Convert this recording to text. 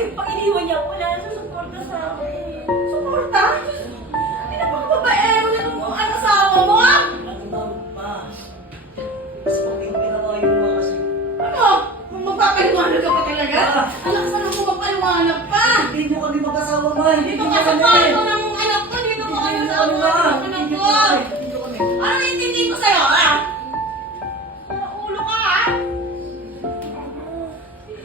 kasi pag iniwan niya, wala na siya suporta sa akin. Suporta? Pinapakababae mo na itong asawa mo, ha? Ano ba, ma? Mas paging ginawa yung mga kasi. Ano? Magpapaliwanag ka pa talaga? Alam sa nang magpapaliwanag pa! Hindi mo kami mag-asawa, ma. Hindi ko kasapal ko ng